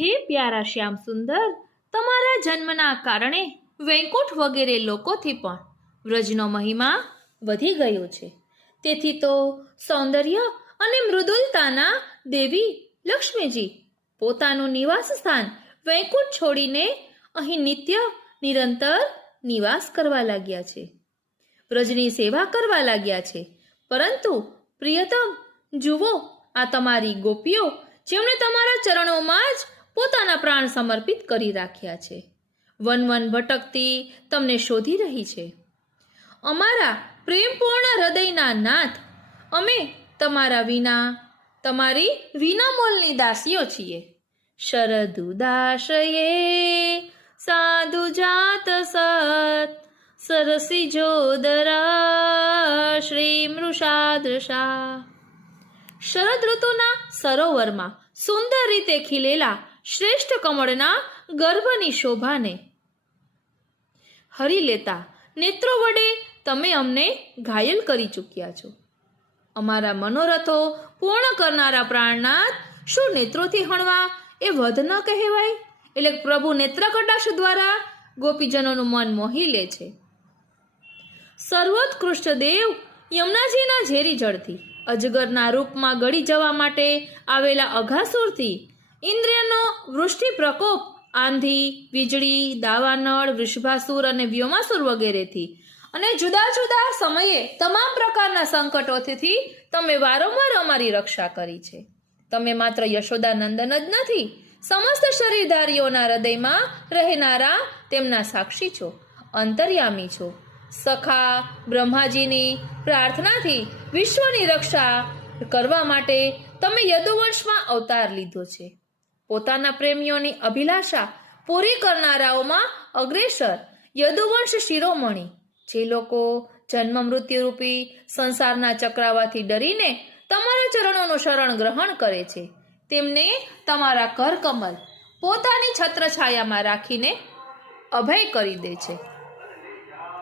હે પ્યારા શ્યામ સુંદર, તમારા જન્મના કારણે વૈકુંઠ વગેરે લોકોથી પણ વ્રજનો મહિમા વધી ગયો છે. તેથી તો સૌંદર્ય અને મૃદુલતાના દેવી લક્ષ્મીજી પોતાનું નિવાસ સ્થાન વૈકુંઠ છોડીને અહીં નિત્ય નિરંતર નિવાસ કરવા લાગ્યા છે. વ્રજની સેવા કરવા લાગ્યા છે. પરંતુ પ્રિયતમ, જુઓ આ તમારી ગોપીઓ, જેમણે તમારા ચરણોમાં જ પોતાના પ્રાણ સમર્પિત કરી રાખ્યા છે. વન વન ભટકતી તમને શોધી રહી છે. અમારા પ્રેમપૂર્ણ હૃદયના નાથ, અમે તમારા વિના, તમારી વિનામોલની દાસીઓ છીએ. શરદુદાશયે સાધુ જાત સત, સરસી જોદરા, શ્રી મૃષાદૃશા શરદ ઋતુના સરોવરમાં સુંદર રીતે ખીલેલા શ્રેષ્ઠ કમળના ગર્ભની શોભાને. હરી લેતા, નેત્રો વડે તમે અમને ઘાયલ કરી ચૂક્યા છો. અમારા મનોરથો પૂર્ણ કરનારા પ્રાણનાથ શું નેત્રોથી હણવા એ વધ ન કહેવાય? એટલે પ્રભુ નેત્ર કટાક્ષ દ્વારા ગોપીજનોનું મન મોહી લે છે. સર્વોત્કૃષ્ટ દેવ યમુનાજીના ઝેરી જળથી, અજગરના રૂપમાં ગળી જવા માટે આવેલા અઘાસુરથી ઇન્દ્રિયનો વૃષ્ટિ પ્રકોપ, આંધી, વીજળી, દાવાનળ, વૃષભાસુર અને વ્યોમાસુર વગેરેથી. અને જુદા જુદા સમયે તમામ પ્રકારના સંકટોથી તમે વારંવાર અમારી રક્ષા કરી છે. તમે માત્ર યશોદાનંદન જ નથી, સમસ્ત શરીરધારીઓના હૃદયમાં રહેનારા તેમના સાક્ષી છો, અંતર્યામી છો. સખા, બ્રહ્માજીની પ્રાર્થનાથી વિશ્વની રક્ષા કરવા માટે તમે યદુવંશમાં અવતાર લીધો છે. પોતાના પ્રેમીઓની અભિલાષા પૂરી કરનારાઓમાં અગ્રેસર. યદુવંશ શિરોમણી, જે લોકો જન્મ મૃત્યુ રૂપી સંસારના ચક્રાવાથી ડરીને તમારા ચરણોનું શરણ ગ્રહણ કરે છે, તેમને તમારા કરકમલ પોતાની છત્રછાયામાં રાખીને અભય કરી દે છે.